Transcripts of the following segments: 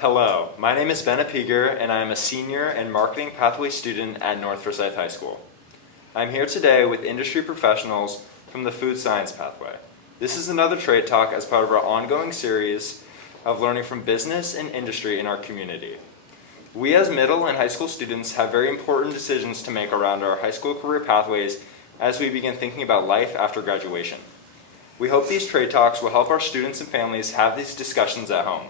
Hello, my name is Ben Apiger, and I am a senior and marketing pathway student at North Forsyth High School. I'm here today with industry professionals from the food science pathway. This is another trade talk as part of our ongoing series of learning from business and industry in our community. We as middle and high school students have very important decisions to make around our high school career pathways as we begin thinking about life after graduation. We hope these trade talks will help our students and families have these discussions at home.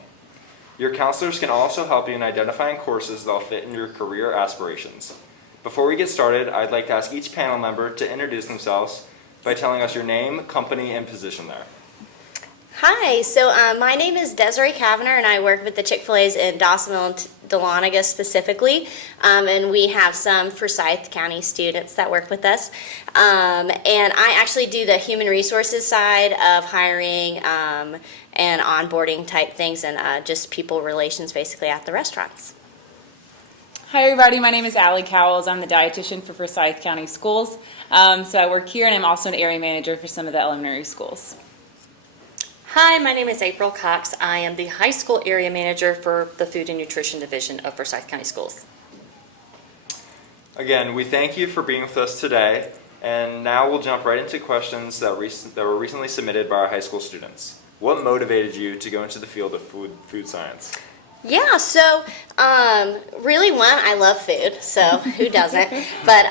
Your counselors can also help you in identifying courses that will fit in your career aspirations. Before we get started, I'd like to ask each panel member to introduce themselves by telling us your name, company, and position there. Hi, so my name is Desiree Kavanagh, and I work with the Chick-fil-A's in Dawsonville and Dahlonega specifically, and we have some Forsyth County students that work with us. And I actually do the human resources side of hiring and onboarding type things and just people relations basically at the restaurants. Hi everybody, my name is Allie Cowles. I'm the dietitian for Forsyth County Schools. So I work here and I'm also an area manager for some of the elementary schools. Hi, my name is April Cox. I am the high school area manager for the Food and Nutrition Division of Forsyth County Schools. Again, we thank you for being with us today, and now we'll jump right into questions that were recently submitted by our high school students. What motivated you to go into the field of food science? Yeah, so really I love food, so who doesn't? But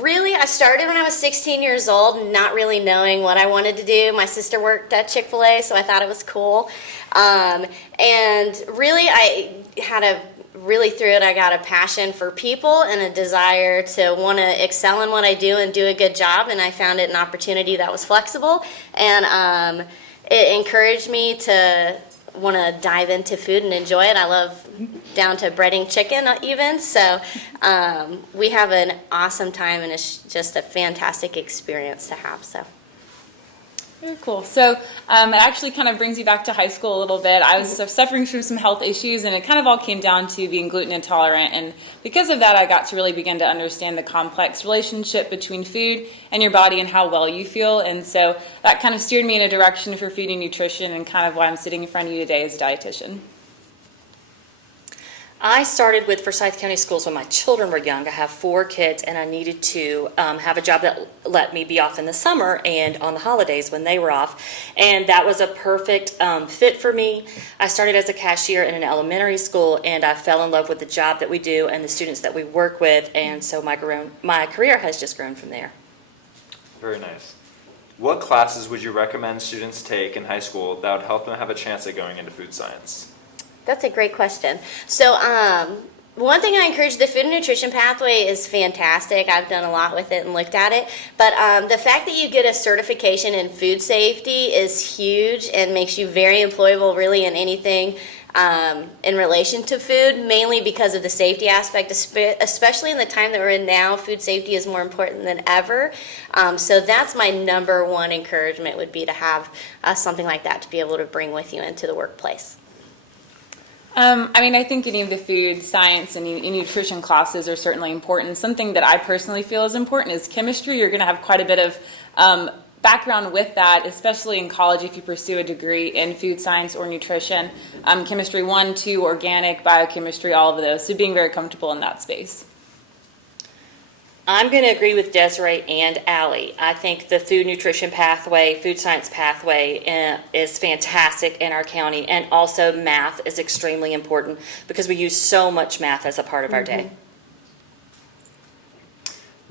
really I started when I was 16 years old, not really knowing what I wanted to do. My sister worked at Chick-fil-A, so I thought it was cool. And really I got a passion for people and a desire to want to excel in what I do and do a good job, and I found it an opportunity that was flexible, and it encouraged me to want to dive into food and enjoy it. I love down to breading chicken even, so we have an awesome time, and it's just a fantastic experience to have. So Very cool. So it actually kind of brings you back to high school a little bit. I was suffering from some health issues, and it kind of all came down to being gluten intolerant. And because of that, I got to really begin to understand the complex relationship between food and your body and how well you feel. And so that kind of steered me in a direction for food and nutrition, and kind of why I'm sitting in front of you today as a dietitian. I started with Forsyth County Schools when my children were young. I have 4 kids, and I needed to have a job that let me be off in the summer and on the holidays when they were off. And that was a perfect fit for me. I started as a cashier in an elementary school, and I fell in love with the job that we do and the students that we work with. And so my career has just grown from there. Very nice. What classes would you recommend students take in high school that would help them have a chance at going into food science? that's a great question. So one thing I encourage, the food and nutrition pathway is fantastic. I've done a lot with it and looked at it. But the fact that you get a certification in food safety is huge and makes you very employable really in anything in relation to food, mainly because of the safety aspect, especially in the time that we're in now. Food safety is more important than ever. So that's my number one encouragement, would be to have something like that to be able to bring with you into the workplace. I think any of the food science and nutrition classes are certainly important. Something that I personally feel is important is chemistry. You're going to have quite a bit of background with that, especially in college if you pursue a degree in food science or nutrition. Chemistry 1, 2, organic, biochemistry, all of those. So being very comfortable in that space. I'm going to agree with Desiree and Allie. I think the food nutrition pathway, food science pathway is fantastic in our county, and also math is extremely important because we use so much math as a part of our day.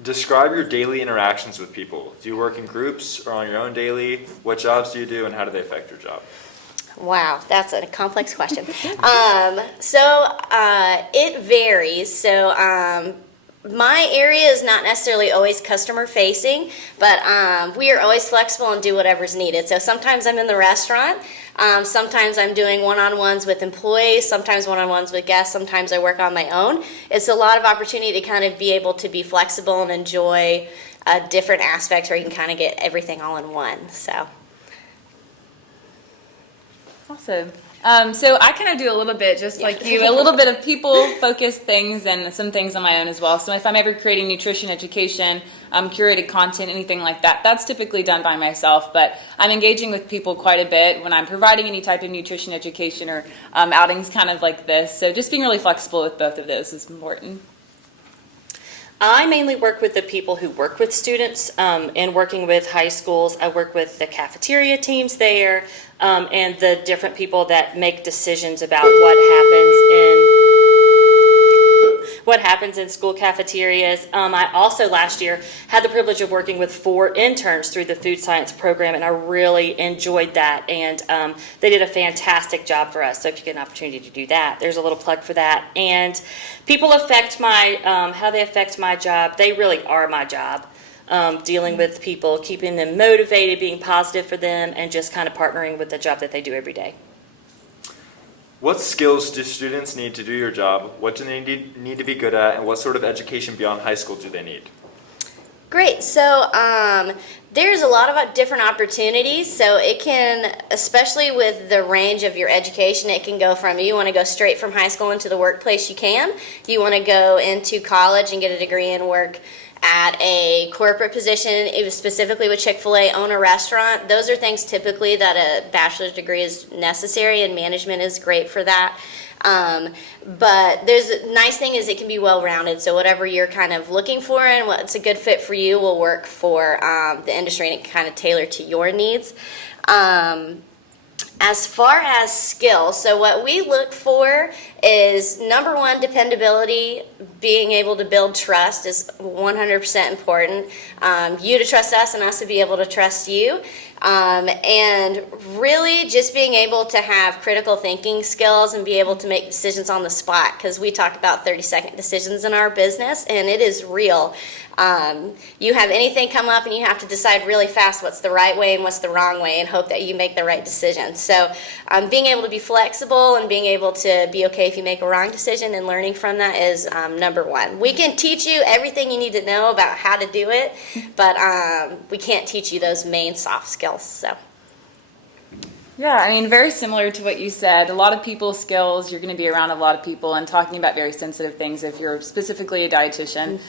Describe your daily interactions with people. Do you work in groups or on your own daily? What jobs do you do, and how do they affect your job? Wow, that's a complex question. It varies. So my area is not necessarily always customer facing, but we are always flexible and do whatever's needed. So sometimes I'm in the restaurant, sometimes I'm doing one-on-ones with employees, sometimes one-on-ones with guests, sometimes I work on my own. It's a lot of opportunity to kind of be able to be flexible and enjoy different aspects where you can kind of get everything all in one. So. Awesome. So I kind of do a little bit, just like you, a little bit of people-focused things and some things on my own as well. So if I'm ever creating nutrition education, curated content, anything like that, that's typically done by myself. But I'm engaging with people quite a bit when I'm providing any type of nutrition education or outings kind of like this. So just being really flexible with both of those is important. I mainly work with the people who work with students and working with high schools. I work with the cafeteria teams there and the different people that make decisions about what happens in school cafeterias. I also last year had the privilege of working with 4 interns through the food science program, and I really enjoyed that, and they did a fantastic job for us. So if you get an opportunity to do that, there's a little plug for that. And people affect my, how they affect my job, they really are my job. Dealing with people, keeping them motivated, being positive for them, and just kind of partnering with the job that they do every day. What skills do students need to do your job? What do they need to be good at? And what sort of education beyond high school do they need? Great. So there's a lot of different opportunities. So it can, especially with the range of your education, it can go from you want to go straight from high school into the workplace, you can. You want to go into college and get a degree and work at a corporate position, even specifically with Chick-fil-A, own a restaurant. Those are things typically that a bachelor's degree is necessary, and management is great for that. But there's a nice thing is it can be well-rounded, so whatever you're kind of looking for and what's a good fit for you will work for the industry, and it can kind of tailor to your needs. As far as skills, so what we look for is, number one, dependability. Being able to build trust is 100% important. You to trust us and us to be able to trust you. And really just being able to have critical thinking skills and be able to make decisions on the spot, because we talk about 30-second decisions in our business, and it is real. You have anything come up and you have to decide really fast what's the right way and what's the wrong way and hope that you make the right decision. So being able to be flexible and being able to be okay if you make a wrong decision and learning from that is number one. We can teach you everything you need to know about how to do it, but we can't teach you those main soft skills. So. Yeah, I mean, very similar to what you said. A lot of people skills, you're going to be around a lot of people and talking about very sensitive things if you're specifically a dietitian.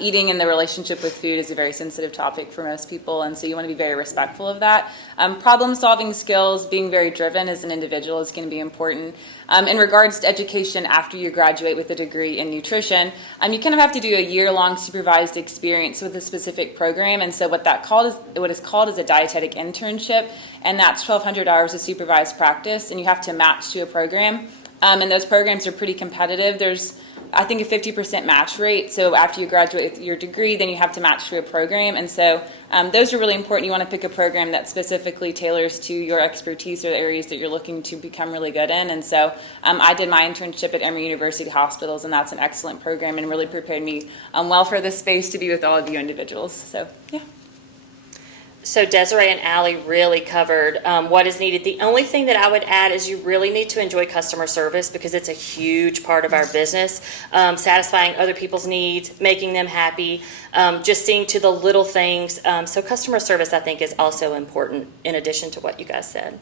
Eating and the relationship with food is a very sensitive topic for most people, and so you want to be very respectful of that. Problem-solving skills, being very driven as an individual is going to be important. In regards to education after you graduate with a degree in nutrition, you kind of have to do a year-long supervised experience with a specific program, and so what is called is a dietetic internship, and that's 1,200 hours of supervised practice, and you have to match to a program. And those programs are pretty competitive. There's, I think, a 50% match rate. So after you graduate with your degree, then you have to match to a program. And so those are really important. You want to pick a program that specifically tailors to your expertise or the areas that you're looking to become really good in. And so I did my internship at Emory University Hospitals, and that's an excellent program and really prepared me well for this space to be with all of you individuals. So, yeah. So Desiree and Allie really covered what is needed. The only thing that I would add is you really need to enjoy customer service, because it's a huge part of our business. Satisfying other people's needs, making them happy, just seeing to the little things. So customer service, I think, is also important in addition to what you guys said.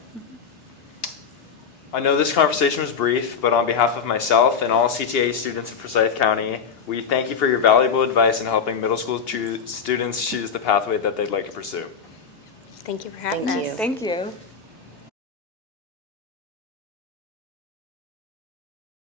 I know this conversation was brief, but on behalf of myself and all CTA students in Forsyth County, we thank you for your valuable advice in helping middle school students choose the pathway that they'd like to pursue. Thank you for having Thank us. you. Thank you.